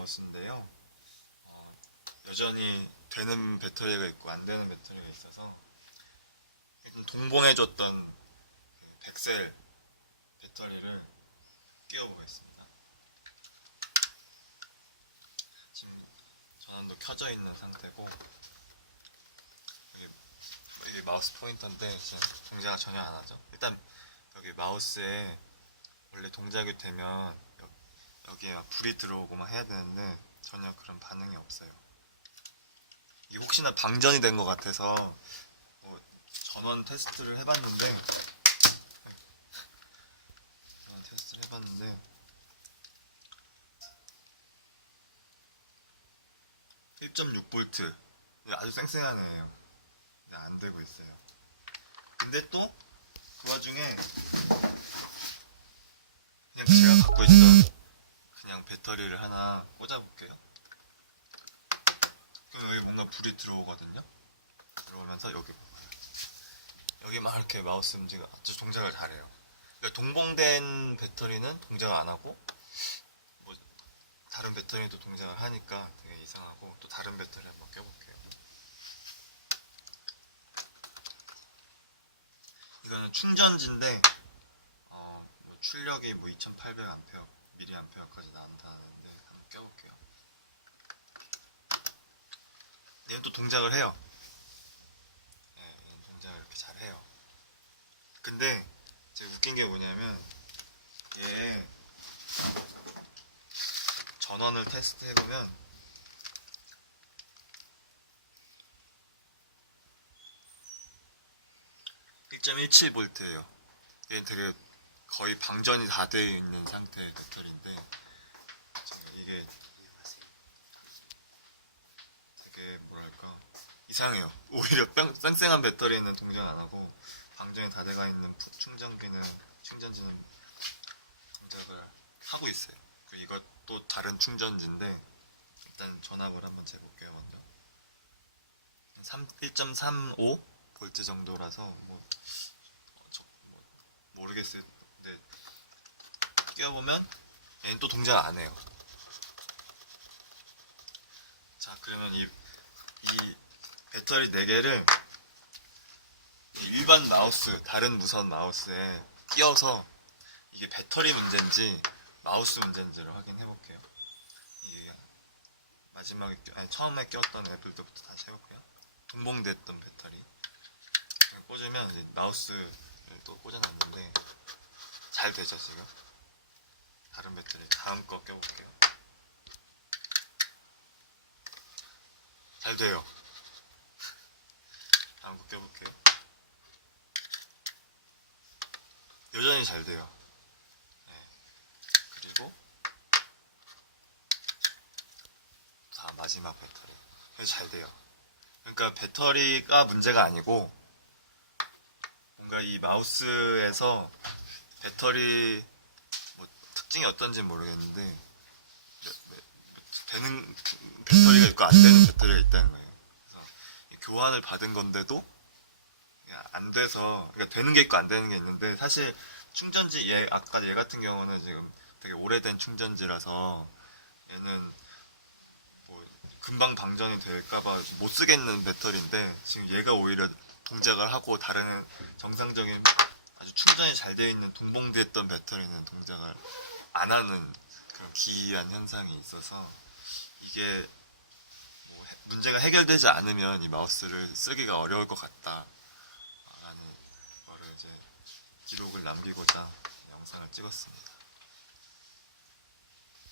마우스인데요. 어, 여전히 되는 배터리가 있고 안 되는 배터리가 있어서 동봉해줬던 그 백셀 배터리를 끼워보겠습니다. 지금 전원도 켜져 있는 상태고 여기, 여기 마우스 포인터인데 지금 동작을 전혀 안 하죠. 일단 여기 마우스에 원래 동작이 되면 여- 여기에 막 불이 들어오고 막 해야 되는데 전혀 그런 반응이 없어요. 이게 혹시나 방전이 된 것 같아서 뭐 전원 테스트를 해봤는데 전원 테스트를 해봤는데 (1.6V) 아주 쌩쌩한 애예요. 안 되고 있어요. 근데 또 그 와중에 그냥 제가 갖고 있던 배터리를 하나 꽂아볼게요. 그럼 여기 뭔가 불이 들어오거든요. 들어오면서 여기 봐봐요. 여기 막 이렇게 마우스 움직여 아주 동작을 잘해요. 동봉된 배터리는 동작을 안 하고 뭐 다른 배터리도 동작을 하니까 되게 이상하고 또 다른 배터리 한번 껴볼게요. 이거는 충전지인데 어, 뭐 출력이 뭐 2,800A mAh까지 나온다는데 한번 껴볼게요. 얘는 또 동작을 해요. 네, 얘는 동작을 이렇게 잘 해요. 근데 제가 웃긴 게 뭐냐면 얘 전원을 테스트 해보면 (1.17V)예요. 얘는 되게 거의 방전이 다 되어 있는 상태의 배터리인데 지금 이게 되게 뭐랄까 이상해요. 오히려 뺑, 쌩쌩한 배터리는 동작 안 하고 방전이 다 돼가 있는 푸- 충전기는 충전지는 동작을 하고 있어요. 그 이것도 다른 충전지인데 일단 전압을 한번 재볼게요 먼저. 3, 1.35 볼트 정도라서 뭐, 어, 저, 뭐 모르겠어요. 끼워보면 얘는 또 동작 안 해요. 자 그러면 이, 이 배터리 4개를 일반 마우스, 다른 무선 마우스에 끼워서 이게 배터리 문제인지 마우스 문제인지를 확인해 볼게요. 마지막에 끼- 아니 처음에 끼웠던 애들부터 다시 해볼게요. 동봉됐던 배터리 꽂으면 이제 마우스를 또 꽂아놨는데 잘 되죠 지금? 다른 배터리 다음 거 껴볼게요. 잘 돼요. 다음 거 껴볼게요. 여전히 잘 돼요. 네. 그리고 다 마지막 배터리. 잘 돼요. 그러니까 배터리가 문제가 아니고 뭔가 이 마우스에서 배터리 뭐 특징이 어떤지 모르겠는데 몇- 몇- 되는 배터리가 있고 안 되는 배터리가 있다는 거예요. 교환을 받은 건데도 안 돼서 그러니까 되는 게 있고 안 되는 게 있는데 사실 충전지 얘 아까 얘 같은 경우는 지금 되게 오래된 충전지라서 얘는 뭐 금방 방전이 될까봐 못 쓰겠는 배터리인데 지금 얘가 오히려 동작을 하고 다른 정상적인 아주 충전이 잘 되어 있는 동봉됐던 배터리는 동작을 안 하는 그런 기이한 현상이 있어서 이게 뭐 해- 문제가 해결되지 않으면 이 마우스를 쓰기가 어려울 것 같다 라는 거를 이제 기록을 남기고자 영상을 찍었습니다.